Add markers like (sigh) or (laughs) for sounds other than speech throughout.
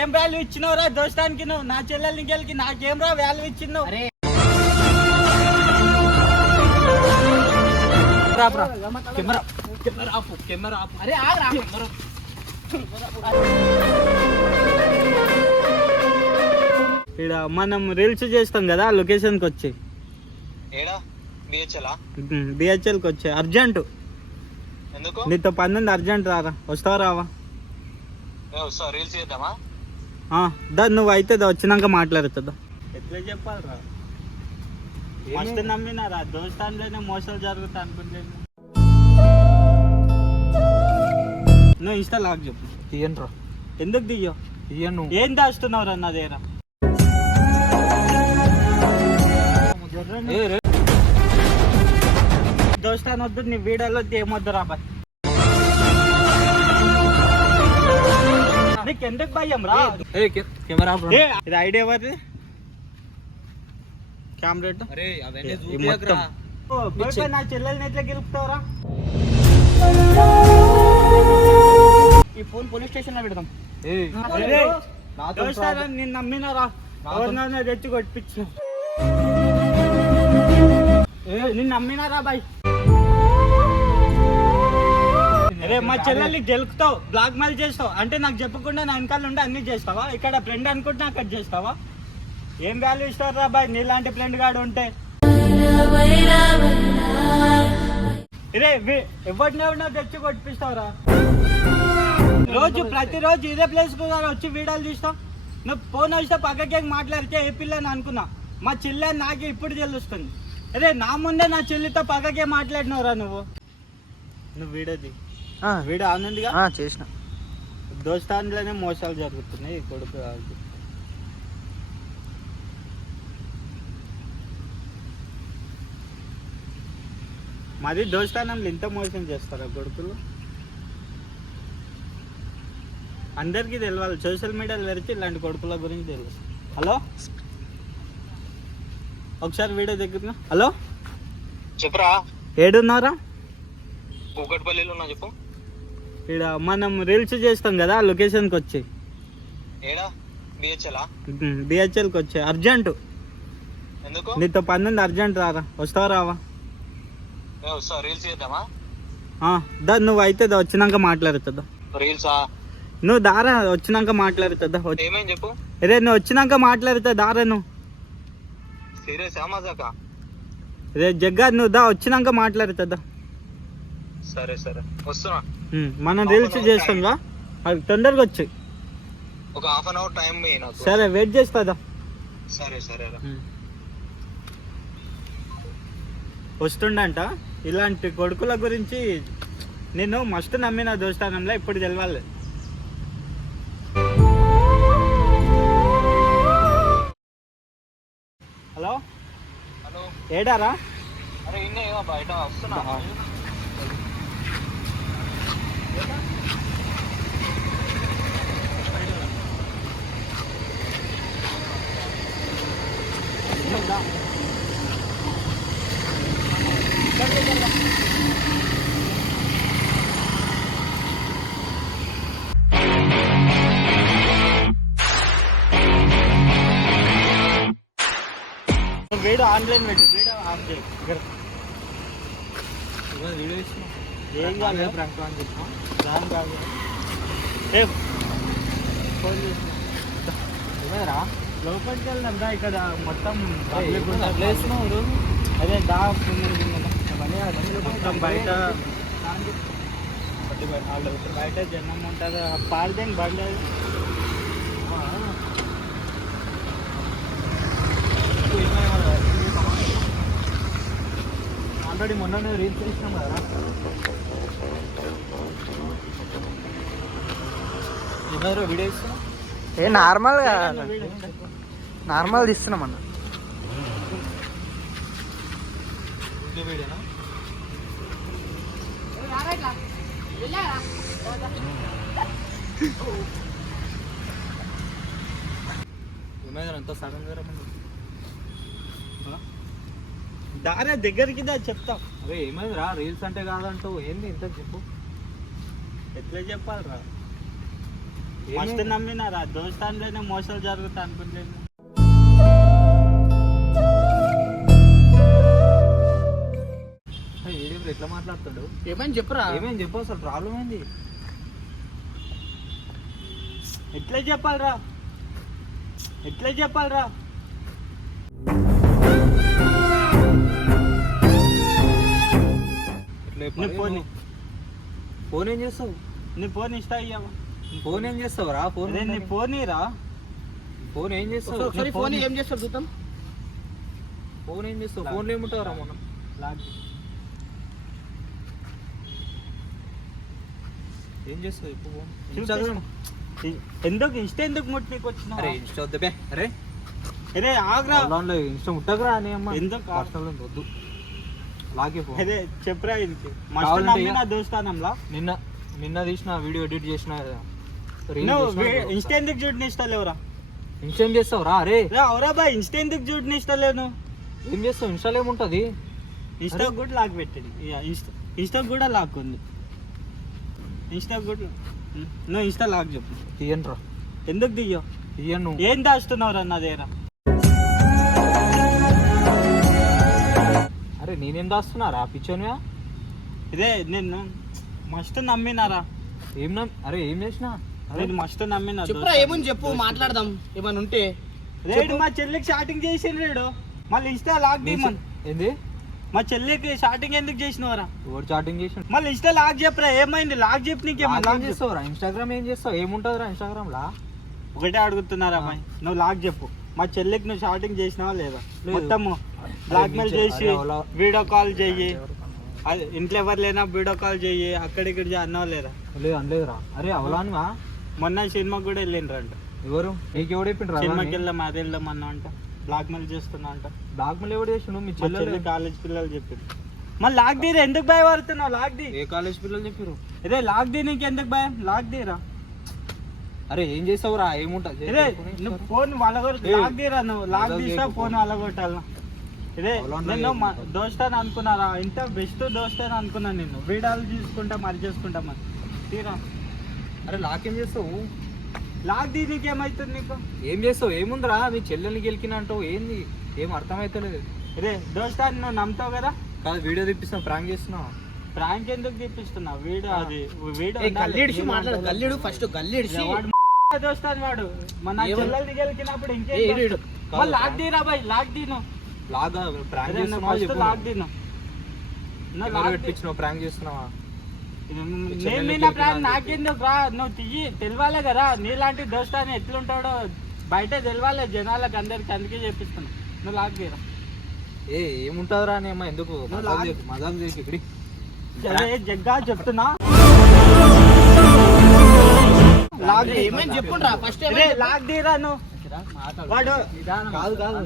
ఏం వాల్యూ ఇచ్చినావు రా దోస్తానికి నువ్వు? నా చెల్లెలు నీకెళ్ళకి నాకేం రా వాల్యూ ఇచ్చినావు అరే. కెమెరా కెమెరా ఆపు కెమెరా ఆపు. అరే ఆగరా. కెమెరా. ఇక్కడ మనం రీల్స్ చేస్తాం కదా లొకేషన్కి వచ్చి. ఏడా? బిహెచ్ఎలా బిహెచ్ఎల్కి వచ్చి. అర్జెంట్. ఎందుకు? నీతో పని ఉంది అర్జెంట్ రారా. వస్తావా రావా? వస్తా రీల్స్ చేద్దామా? దా నువ్వు అయితే దా వచ్చినాక మాట్లాడుతుందా ఎట్లా చెప్పాలి రా మస్తు నమ్మినారా? దోస్తాన్లోనే మోసాలు జరుగుతా అనుకుంటే నువ్వు ఇన్స్టా లాక్ చెప్పు. తీయండి రా ఎందుకు దియ్యో తీయను. ఏం దాస్తున్నావు రా నా దగ్గర? దోస్తాన్ వద్దు నీ వీడియోలో ఏమొద్దు రా బాయ్. నీకు ఎందుకు భయం రా? కెమెరా ఇది ఐడియా ఎవరిది? అరే అవన్నీ పోయి నా చెల్లెల్ని ఎట్లా గెలుపుతావురా. ఈ ఫోన్ పోలీస్ స్టేషన్లో పెడదాం నిన్ను నమ్మినారా? తెచ్చి కొట్టించు నిన్ను నమ్మినారా బాయ్? అరే మా చెల్లెల్ని గెలుపుతావు బ్లాక్ మెయిల్ చేస్తావు. అంటే నాకు చెప్పకుండా నా వెనకాల ఉండి అన్ని చేస్తావా? ఇక్కడ ఫ్రెండ్ అనుకుంటే అక్కడ చేస్తావా? ఏం వాల్యూ ఇస్తారా బాయ్? నీలాంటి ఫ్రెండ్ గాడు ఉంటే. రే ఎవరినెవరినో తెచ్చి కొట్టిస్తావురా రోజు ప్రతిరోజు ఇదే ప్లేస్ వచ్చి వీడియోలు తీస్తాం నువ్వు ఫోన్ వస్తే పక్కకే మాట్లాడితే ఏ పిల్లని అనుకున్నా. మా చెల్లె నాకే ఇప్పుడు తెలుస్తుంది. అదే నా ముందే నా చెల్లితో పక్కకే మాట్లాడినవురా నువ్వు. నువ్వు వీడది వీడియో ఆనందిగా? చేసిన. దోస్తాన్లోనే మోసాలు జరుగుతున్నాయి కొడుకు. మాది దోస్తానంలో ఇంత మోసం చేస్తారా కొడుకులు? అందరికీ తెలియాలి సోషల్ మీడియాలో పెడితే ఇలాంటి కొడుకుల గురించి తెలుసు. హలో? ఒకసారి వీడియో దగ్గర హలో? చెప్పురా? ఏడున్నారా? కూకట్పల్లిలో ఉన్నా చెప్పు. ఇక్కడ మనం రీల్స్ చేస్తాం కదా లొకేషన్కి వచ్చి. ఏడా? బిహెచ్ఎలా బిహెచ్ఎల్కి వచ్చి. అర్జెంట్. ఎందుకు? నీతో పని ఉంది అర్జెంట్ రారా. వస్తావా రావా? దా నువ్వు అయితే దా వచ్చినాక మాట్లాడుతుందా రీల్సా నువ్వు దారా వచ్చినాక మాట్లాడుతుందా వచ్చి- చెప్పు? రే నువ్వు వచ్చినాక మాట్లాడుతా దారా నువ్వు. రే జగ్గా నువ్వు దా వచ్చినాక మాట్లాడుతుందా సరే సరే. వస్తున్నా. మనం రీల్స్ చేస్తాంగా అది తొందరగా వచ్చి. ఒక హాఫ్ అన్ అవర్ టైం సరే వెయిట్ చేస్తుందా సరే సరే. వస్తుండంట. ఇలాంటి కొడుకుల గురించి నేను మస్తు నమ్మిన దోస్తానంలో ఇప్పుడు తెలవాలి. హలో? హలో. ఏడారా? అరే బయట వస్తున్నా. వీడియో ఆన్లైన్ పెట్టు వీడియో ఆన్ చేయి ఏం లోపలికి వెళ్దాం దా ఇక్కడ మొత్తం. అదే దా మొత్తం బయట. బయట జనం ఉంటుంది పాడదేని బండి అది. ఆల్రెడీ మొన్న రీల్స్ చేసినాం కదా. ఏమైనా వీడియో ఇస్తున్నా. ఏ నార్మల్. నార్మల్ తీస్తున్నాం అన్న. ఏమైనా అంత సడన్ రమ్మని దారా దగ్గరికి దా చెప్తాం. అరే ఏమైంది రా రీల్స్ అంటే కాదంటావు. ఏంది ఇంత చెప్పు. ఎట్లా చెప్పాలి రా మస్తు నమ్మినారా? దోస్తాన్లోనే మోసాలు జరుగుతా ఏడేప్పుడు ఎట్లా మాట్లాడతాడు? ఏమని చెప్పురా? ఏమేం చెప్పు అసలు ప్రాబ్లం ఏంది? ఎట్లా చెప్పాలరా? ఎట్లా చెప్పాలరా? ఫోన్ ఫోన్ ఏం చేస్తావు? నీ ఫోన్ ఇస్తా అయ్యావా ఫోన్ ఏం చేస్తావు రా ఫోన్ నీ ఫోన్ రా ఫోన్ ఏం చేస్తావు? ఒకసారి ఫోన్ ఏం చేస్తాడు చూద్దాం ఫోన్ ఏం చేస్తావు? ఫోన్ ఏముంటావు రా మనం? ఏం చేస్తావు ఇప్పుడు ఫోన్? ఎందుకు? ఇష్ట ఎందుకు ముట్టికి వచ్చినావు? అరే ఇన్స్టా వద్దు బే. అరే. అరే ఆగ్రా. ఇన్స్టా ముట్టకురా అని అమ్మ. ఎందుకు? వద్దు. లాగే ఫోన్ అదే చెప్పురా ఇంటి మస్తు కావాలంటే నమ్మిన ఇక- దోస్తానంలా? నిన్న నిన్న తీసిన వీడియో ఎడిట్ చేసిన ఇన్స్టా ఎందుకు చూడని ఇష్టలేవురా ఇన్స్టా ఏం చేస్తావు రా అరే. రే అవురా బాయ్ ఇన్స్టా ఎందుకు చూడని ఇష్టలేను ఏం చేస్తావు? ఇన్స్టాలో ఏముంటది ఇన్స్టా కూడా లాక్ పెట్టండి. ఇక ఇన్స్టా ఇన్స్టా కూడా లాక్ ఉంది. ఇన్స్టా కూడా. నువ్వు ఇన్స్టా లాక్ చెప్పు. తీయండి రా ఎందుకు దియ్యో తీయను. ఏం దాస్తున్నావు నా దగ్గర? అరే నేనేం దాస్తున్నారా? పిచ్చోనివా? ఇదే నేను మస్తు నమ్మినారా? ఏం నమ్ అరే ఏం చేసినా? అరే నేను మస్తు నమ్మినా చెప్పురా ఏమని చెప్పు మాట్లాడదాం ఏమన్నా ఉంటే. రేడు మా చెల్లికి షాటింగ్ చేసిన రేడు. మళ్ళీ ఇన్స్టా లాక్ నీ తీయమని. చె- ఏంది? మా చెల్లికి షాటింగ్ ఎందుకు చేసినవరా? ఎవరు చాటింగ్ చేసిన మళ్ళీ ఇన్స్టా లాక్ చెప్పరా ఏమైంది? లాక్ చెప్పు నీకేమో ఏం లాక్. చేస్తావురా? ఇన్స్టాగ్రామ్ ఏం చేస్తావు? ఏముంటదిరా ఇన్స్టాగ్రామ్ లా ఒకటే అడుగుతున్నారా అమ్మాయి నువ్వు లాక్ చెప్పు. మా చెల్లికి నువ్వు షాటింగ్ చేసినావా లేదా? లేదు. మొత్తము. బ్లాక్ మెయిల్ మీ చె- చేసి వీడియో కాల్ చెయ్యి. అది ఇంట్లో ఎవరు లేనా వీడియో కాల్ చెయ్యి. అక్కడ ఇక్కడ చెయ్యి అన్నావు లేదా? లేదు అనలేదురా. అరే అవలానివా? మొన్న సినిమాకి కూడా వెళ్ళిండ్రంట ఎవరు? నీకు ఎవడు చెప్పిండ్రు సినిమాకి వెళ్దాం అది వెళ్దాం అన్నా అంట. బ్లాక్ మెయిల్ చేస్తున్నా అంట. బ్లాక్ మెయిల్ ఎవడు చేసిండు? మీ చెల్లెలు. చెల్లి కాలేజ్ పిల్లలు చెప్పారు మళ్ళీ లాక్ తీరా ఎందుకు భయపడుతున్నావు లాక్ దీ ఏ కాలేజ్ పిల్లలు చెప్పారు ఇదే లాక్ దీ నీకు ఎందుకు భయం? లాక్ తీరా అరే ఏం ఇదే నువ్వు ఫోన్ వాళ్ళగొట్టు లాక్ తీరా నువ్వు? లాక్ చేయకు, ఫోన్ వాళ్ళగొట్టాలనా ఇదే నేను దోస్తాను అనుకున్నారా? ఇంత బెస్ట్ దోస్తాను అనుకున్నా నిన్ను వీడాలు తీసుకుంటా మరి చేసుకుంటా మరి. తీరా? అరే లాక్ ఏం చేస్తావు? లాక్ దీ నీకేమవుతుంది నీకు? ఏం చేస్తావు? ఏముందిరా? మీ చెల్లెల్ని గెలికిన అంటావు ఏంది? ఏం అర్థమైతలేదు. ఇదే దోస్తాను నువ్వు నమ్ముతావు కదా? కాదు వీడియో తెప్పిస్తావు ప్రాంక్ చేస్తున్నావు. ప్రాంక్ ఎందుకు తీపిస్తున్నావు? వీడియో అది వీడియో మాట్లాడు గల్లిడు ఫస్ట్ దోస్తాను వాడు. మన? చెల్లెల్ని గెలికినప్పుడు ఇంకేం లాక్ తీరా బాయ్? లాక్ తీను. లాగా ప్రాంక్ అదే నువ్వు చేస్తున్నావా ఫస్ట్ చెప్పు. లాక్ తీను. నువ్వు కెమెరా లాక్ తీ. పెట్టించినావు? ప్రాంక్ చేస్తున్నావా? నేను మీద ప్రాణం అని నాకెందుకు రా నువ్వు తీయి తెలియాలే కదా. నీలాంటి దోస్తాన్ని ఎట్లుంటాడో బయట తెలియాలి జనాలకు అందరికి అందుకే చెప్పిస్తున్నా. నువ్వు లాక్ తీరా ఏ ఏముంటదిరా అని అమ్మ? ఎందుకు? నువ్వు మజాక్ లాగ్- చేయకు, మజాక్ చేయకు ఇక్కడి అరే జగ్గా చెప్తున్నా? లాక్. ఏమని చెప్పుండ్రా? ఫస్ట్ రే, లాక్ తీరా నువ్వు. వాడు కాదు కాదు.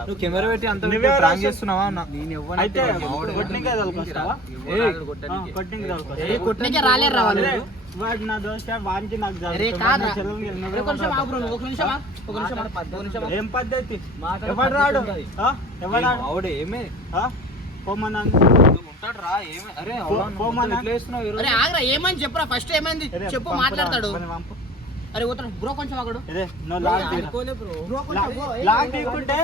నువ్వు కెమెరా పెట్టి అంత ప్రాంక్? చేస్తున్నావా అయితే కొట్టినకే తోలుకొస్తావా కొట్టినకి వాళ్ళు. వాడు నా దోస్త వానికి నాకు. ఏం పద్ధతి? ఎవడు రాడు? ఎవడు? రాడు ఆవిడ ఏమే? ఆ? పోమన్నా ఉంటాడు రా ఏమే? అరే అరే ఫస్ట్ పంపురా, మాట్లాడతాడు మరి పంపు. అరే పోతాడు బ్రో కొంచెం తీరా. లాక్- లాక్ తీయకుంటే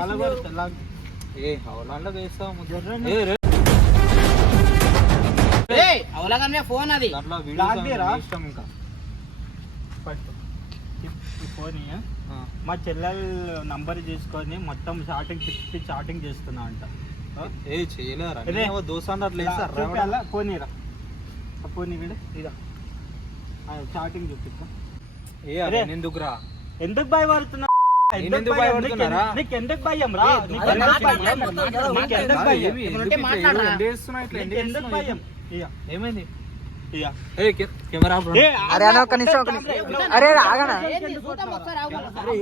పలగొడతా, లాక్ తీ. ఏ అవులాండ. ఏ రే ఏ అవలాగానే ఫోన్ అది దాంట్లో లాగ్? నీ ఇష్టం ఇంకా ఈ ఫోన్. మా చెల్లెలు నంబర్ తీసుకొని మొత్తం షార్టింగ్ పిచ్చి పిచ్చి షార్టింగ్ చేస్తున్నా అంట? ఏ చేయలేరా. దోశ అన్నట్లు వేస్తారు రా చూపియాలా? ఫోన్ ఇరా ఆ ఫోన్ ఇవిడ ఇదా షార్టింగ్ చూపిస్తా. ఏ ఎందుకురా ఎందుకు భయపడుతున్నా నేను ఎందుకు భయపడుతున్నారా? నీకు ఎందుకు భయం రా? నీకు అరే, ఎందుకు భయం? ఎందుకు భయం? ఏమైంది? కెమెరా అరే అన్న నిమిషం నిమిషం. ఆగనా?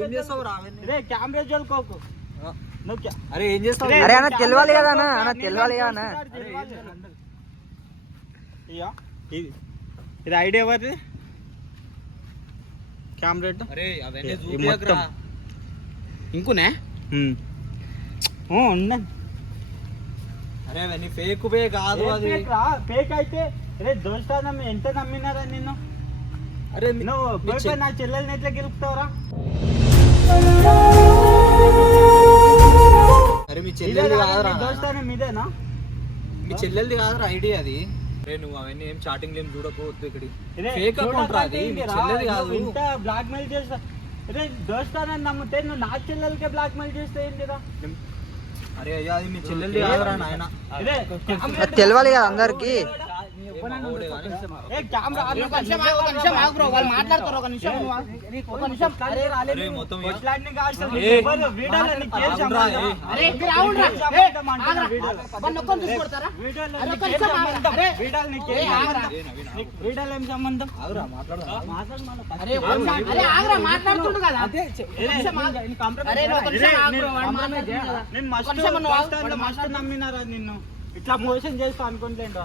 ఏం చేస్తావు రా? రే? కెమెరా జోలుకోకు అరే ఏం చేస్తావు? అరే అన్న తెలవాలి కదా అన్న తెలవాలి కదా అన్న. ఇది ఇది ఐడియా ఎవరిది? అరే చూపియకురా. మొత్తం. ఇంకునే? ఉండండి అరే అవన్నీ ఫేక్ పే కాదు అది. ఫేక్ అయితే రే దోస్తా నమ్మి ఎంత నమ్మినారా నిన్ను? అరే నువ్వు నా చెల్లెల్ని ఎట్లా గెలుపుతావురా అరే మీ ఇదే చెల్లెల్ది కాదురా. దోస్తానే మీదేనా మీ చెల్లెల్ది కాదురా ఐడియా అది. నువ్వు అవన్నీ ఏం చాటింగ్ ఏం చూడకు వద్దు ఇక్కడికి. ఇదే ఫేక్ అకౌంట్ రా అది మీ చూడకంటే చెల్లెది ఏంటిరా? కాదు. నువ్వు ఇంత బ్లాక్ మెయిల్ చేస్తా. అరే దోస్తానని నమ్మితే నువ్వు నా చెల్లెలకే బ్లాక్ మెయిల్ చేస్తే ఏంటిరా? అరే అయ్యా అది మీ చెల్లెల్ది కాదురా నాయన. తెలవాలి కదా అందరికి. మాట్లాడుతుండు కదా. నేను నమ్మినారా నిన్ను? ఇట్లా మోసం చేస్తా అనుకుంటలేండ్రా.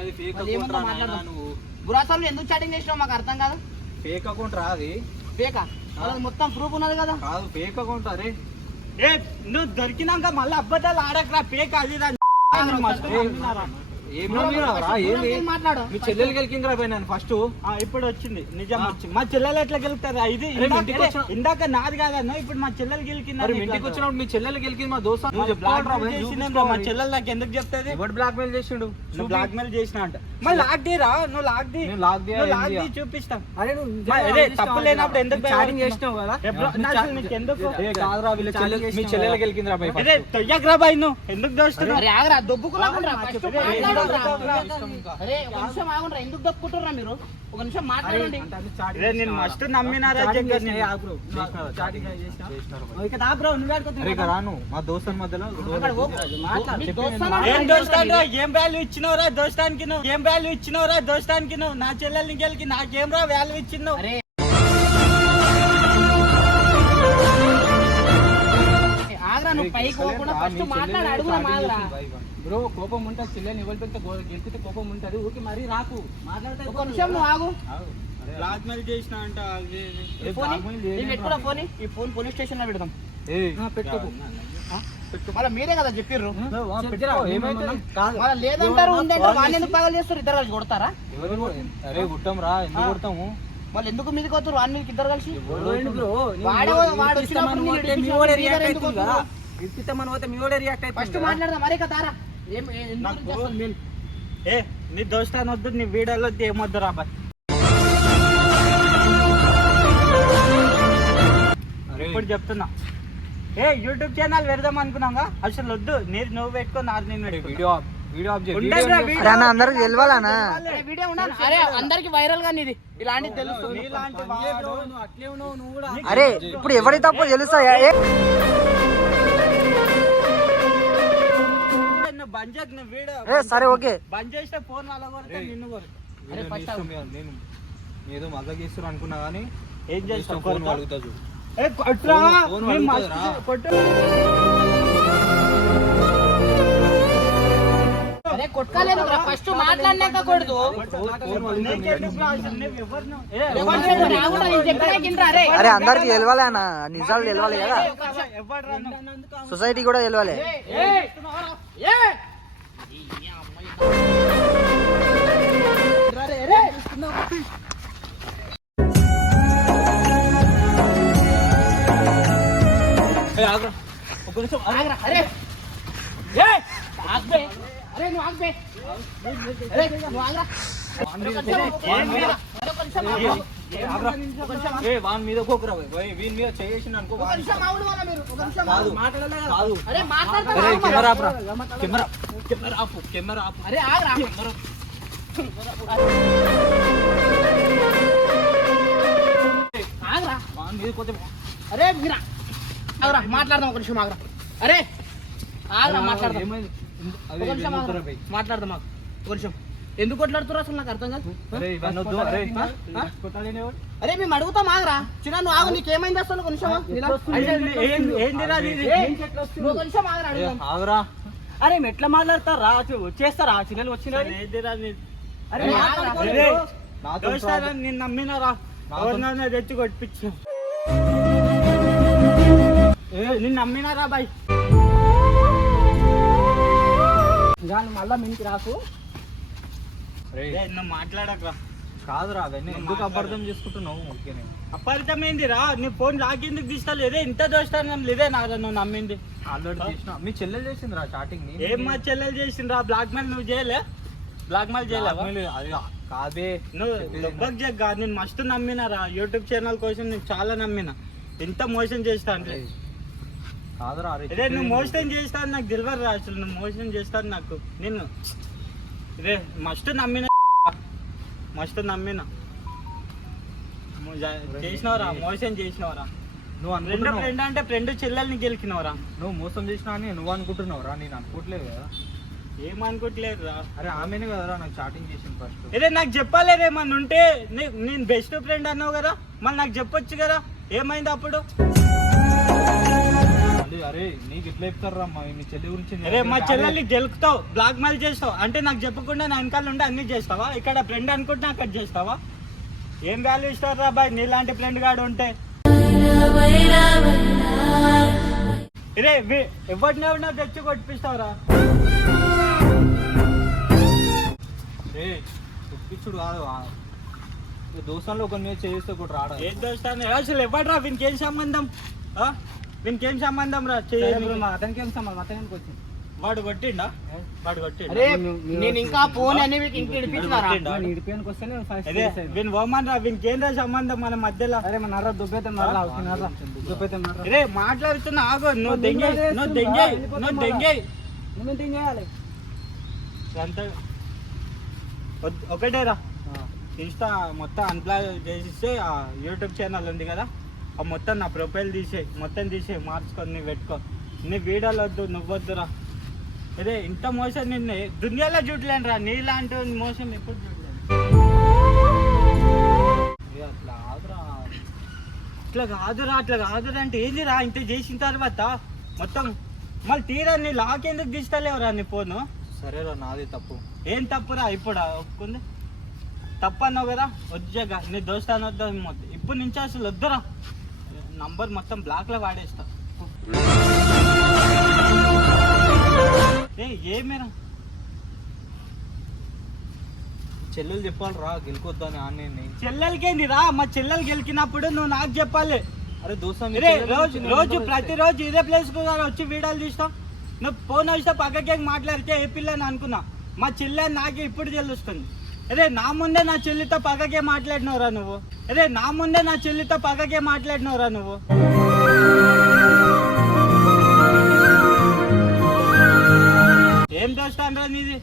అది ఫేక్ మళ్ళీ అకౌంట్ ఏమన్నా రా నాయనా మాట్లాడదాం. నువ్వు? బ్రో అసలు నువ్వు ఎందుకు చాటింగ్ చేసినావు? మాకు అర్థం కాదు. ఫేక్ అకౌంట్ రా అది. ఫేకా మొత్తం ప్రూఫ్ ఉన్నది కదా. కాదు ఫేక్ అకౌంట్ అరే ఏ నువ్వు దొరికినాక మళ్ళీ అబద్ధాలు ఆడకరా. పేక అది మీ చెల్లెలు గెలికిందిరా పోయి నేను ఫస్ట్. ఆ, ఇప్పుడు వచ్చింది. నిజం వచ్చింది. మా చెల్లెలు ఎట్లా గెలుస్తారా ఇది ఇందాక- నాది కాదన్న ఇప్పుడు మా చెల్లెలు గెలికింది మరి మీ ఇంటికి వచ్చినప్పుడు మీ చెల్లెలు గెలికింది మా నువ్వు చేసిందేంట్రా? మా చెల్లెలు నాకు ఎందుకు చెప్తుంది? ఎవడు బ్లాక్ మెయిల్ చేసిండు? నువ్వు బ్లాక్ మెయిల్ చేసిన అంట. మళ్ళీ లాక్ తీరా నువ్వు లాక్ ది లాక్ నువ్వు? ది చూపిస్తాం. అరే అరే తప్పు లేనప్పుడు ఎందుకు చాటింగ్ చేసినావు కదా? నీకు ఎందుకు ఏ కాదురా వీళ్ళ చెల్లెలు మీ చెల్లెలు గెలికిందిరా పోయి అరే బాయ్ నువ్వు ఎందుకు దోస్తున్నావు? ఆగరా అరే ఒక నిమిషం ఆగుండ్రా ఎందుకు దొబ్బుకుంటుర్రా మీరు? ఒక నిమిషం మాట్లాడండి. అరే నేను మస్తు నమ్మినారా జగ్గర్ నిన్ను. అరే ఇక రాను మా దోస్తుల మధ్యలో. మీ దోస్తానా? ఏం దోస్తాను ఏం వాల్యూ ఇచ్చినవరా దోస్తానికి నువ్వు? ఏం వాల్యూ ఇచ్చినవరా దోస్తానికి నువ్వు? నా చెల్లెల్ని గెలికి నాకేం రా వాల్యూ ఇచ్చినావు అరే. ఆగరా నువ్వు పైకి పోకుండా ఫస్ట్ మాట్లాడి అడుగురా మాగరా బ్రో కోపం ఉంటే చెల్లెని ఎవరి పెడితే గెలిపితే కోపం ఉంటది. ఊకి మరీ రాకు. మాట్లాడితే ఒక నిమిషం నువ్వు ఆగు. బ్లాక్ మెయిల్ చేసిన అంట ఫోన్? ఈ ఫోన్ పోలీస్ స్టేషన్లో పెడదాం మళ్ళీ మీరే కదా చెప్పిర్రు. లేదంటారు వాళ్ళు ఎందుకు పగలు చేస్తారు? ఇద్దరు కలిసి కొడతారా? అరే రా. ఎందుకు కొడతాము? వాళ్ళు ఎందుకు మీదకి వస్తారు వాడిని ఇద్దరు కలిసి? వాడే వాడు వచ్చినప్పుడు మీ వాడే రియాక్ట్ ఫస్ట్ మాట్లాడదాం మరే కదారా ఏం నీ దోస్తాను వద్దు నీ వీడియోలో వద్దు ఏమొద్దు రా బాయ్. అరే. ఇప్పుడు చెప్తున్నా. ఏ యూట్యూబ్ ఛానల్ పెడదాం అనుకున్నాగా? అసలు వద్దు నీరు నువ్వు పెట్టుకో నాది నేను. వీడియో అందరికి తెలవాలనా అరే వీడియో ఉండాలి అరే అందరికి వైరల్గా ఇది ఇలాంటివి తెలుసు అరే ఇప్పుడు ఎవరి తప్పు తెలుసా నువ్వు ఏ, సరే ఓకే. బంద్ చేస్తే ఫోన్ కొడితే నిన్ను నేను ఏదో మజా చేస్తారు అనుకున్నా కానీ ఏం చేస్తావు? ఫోన్? అడుగుతా చూడు. కొట్టురా అరే కొట్టుకోలేదు ఫస్ట్ మాట్లాడినాక కొడదు? ఏ, అరే, ఒక నిమిషం అందరికి తెలవాలి అన్న నిజాలు తెలవాలి కదా? సొసైటీ కూడా తెలవాలి. అరే, అరే. ఆగ్రా, అరే. ఏయ్, ఆగ్బే. అరే, నువ్వు. అరే, నువ్వు ఆగ్రా. వాని మీద కోకురా పోయి వీని మీద చేసిన అనుకో. కెమెరా కెమెరా కెమెరా ఆపు కెమెరా ఆపు. అరే ఆగ్రా. ఆగ్రా. వాని మీద పోతే అరే మీరా. ఆగ్రా మాట్లాడదాం ఒక నిమిషం ఆగ్రా. అరే ఆగ్రా మాట్లాడదాం. ఏమైంది? మాట్లాడదాం మాకు ఒక నిమిషం. ఎందుకు కొట్లాడుతున్నారు అసలు నాకు అర్థం కాదు? అరే మేము అడుగుతాం ఆగ్రా. చిన్న నువ్వు ఆగు నీకేమైంది అసలు? ఒక నిమిషం ఆగు. ఇలా. అంటే ఏం- ఏందిరా నీది? ఏయ్, నువ్వు ఒక నిమిషం ఆగ్రా అరే ఎట్లా మాట్లాడతారా? వచ్చేస్తారా చిన్నలు వచ్చిన నిన్ను నమ్మినారా? తెచ్చి కొట్టించు నిన్ను నమ్మినారా బాయ్? కానీ మళ్ళా మించి రాకు. రేయ్, రే, నువ్వు మాట్లాడకరా. కాదురా అవన్నీ ఎందుకు. అపార్థం చేసుకుంటున్నావు? ఓకే నేను. అపార్థమైందిరా నీ ఫోన్ రాకెందుకు తీసుకోలేదే ఇంత దోస్తాను లేదే నారా నువ్వు నమ్మింది? ఆల్రెడీ చేసిన. మీ చెల్లెలు చేసిందిరా చాటింగ్ ఏం మా చెల్లెలు చేసిండ్రా బ్లాక్ మెయిల్ నువ్వు చేయలే? బ్లాక్ మెయిల్ చేయలేవా అది కాదే. నువ్వు జగ్గా నేను మస్తు నమ్మినారా యూట్యూబ్ ఛానల్ కోసం నేను చాలా నమ్మిన. ఎంత మోసం చేస్తా అంటే. రే నువ్వు మోసం చేస్తాను నాకు తెలియదు రా అసలు. నువ్వు మోసం చేస్తాను నాకు. నేను రే మస్తు నమ్మిన (laughs) మస్తు నమ్మిన. చేసినవరా? మోసం చేసినవరా? నువ్వు అనుకుంటున్నావు. ఫ్రెండ్ అంటే ఫ్రెండ్ చెల్లెల్ని గెలికినవరా? నువ్వు మోసం చేసినా అని నువ్వు అనుకుంటున్నావురా నేను అనుకోవట్లేదు కదా. ఏమనుకోవట్లేదు రా. అరే ఆమెనే కదరా నాకు చాటింగ్ చేసింది ఫస్ట్ ఇదే నాకు చెప్పాలేదే మన ఉంటే నే- నేను బెస్ట్ ఫ్రెండ్ అన్నావు కదా మళ్ళీ నాకు చెప్పొచ్చు కదా ఏమైంది అప్పుడు? అరే నీకు ఎట్లా చెప్తారా మా చెల్లి గురించి అరే మా చెల్లెల్ని గెలుకుతావు బ్లాక్ మెయిల్ చేస్తావు. అంటే నాకు చెప్పకుండా నా వెనకాల ఉండి అన్ని చేస్తావా? ఇక్కడ ఫ్రెండ్ అనుకుంటే అక్కడ చేస్తావా? ఏం వాల్యూ ఇస్తారా బాయ్? నీలాంటి ఫ్రెండ్ గాడు ఉంటే. రే ఎవరిని ఎవరినో తెచ్చి కొట్టిస్తావురా ఒప్పించుడు కాదు దోసంలో కొన్ని చేస్తే ఒకటి రాడా? ఏం దోస్తాను? అసలు ఎవడరా వీనికి ఏం సంబంధం? ఆ? వీనికి ఏం సంబంధం రా అతనికి ఏం సంబంధం? అతనికి వచ్చింది వాడు కొట్టిండా? వాడు కొట్టిండా? నేను ఇంకా ఫోన్ అని మీకు ఇంక ఇడిపించినారా కొట్టిండా? ఇడిపోయానికి వస్తే నేను ఫస్ట్ వీని ఓమన్ రా వీనికి ఏందా సంబంధం మన మధ్యలో? అరే మన నర్ర దుబ్బైతే నర్ర నర్ర. దుబ్బైతే నర్ర. రే మాట్లాడుతున్నా ఆగు. నువ్వు దెంగే నువ్వు దెంగే నువ్వు దెంగే నువ్వు ఏం చేయాలి అంత వద్- ఒకటేరా ఇన్స్టా మొత్తం అన్ప్లాగ్ చేసిస్తే ఆ యూట్యూబ్ ఛానల్ ఉంది కదా. మొత్తం నా ప్రొఫైల్ తీసే మొత్తం తీసే మార్చుకొని నువ్వు పెట్టుకో. నీ వీడియోలు వద్దు నువ్వొద్దురా. అరే ఇంత మోసం నిన్ను దునియాలో చూడలేను రా నీలాంటి మోసం ఎప్పుడు చూడలేను. ఏ అట్లా కాదురా. ఇట్లా కాదురా అట్లా కాదురా అంటే ఏందిరా ఇంత చేసిన తర్వాత మొత్తం మళ్ళీ తీరా నీ లాక్ ఎందుకు తీస్తలేవురా నీ ఫోను? సరేరా నాది తప్పు. ఏం తప్పురా ఇప్పుడు? ఒప్పుకుంది? తప్పు అన్నావు కదా? వద్దుగా నీ దోస్తాను వద్దా ఇప్పుడు నుంచి అసలు వద్దురా. నంబర్ మొత్తం బ్లాక్లో వాడేస్తా. ఏ ఏమేరా చెల్లెలు చెప్పాలిరా గెలుకొద్దని ఆన్లైన్ చెల్లెలకేంది రా? మా చెల్లెలు గెలికినప్పుడు నువ్వు నాకు చెప్పాలి. అరే దోసం రే రోజు రోజు ప్రతిరోజు ఇదే ప్లేస్కు వచ్చి వీడియోలు తీస్తాం. నువ్వు ఫోన్ వస్తే పక్కకే మాట్లాడితే ఏ పిల్లని అనుకున్నా. మా చెల్లె నాకే ఇప్పుడు తెలుస్తుంది. అరే నా ముందే నా చెల్లితో పక్కకే మాట్లాడినవురా నువ్వు. అరే నా ముందే నా చెల్లితో పక్కకే మాట్లాడినవురా నువ్వు. ఏం దోస్తాను రా నీది?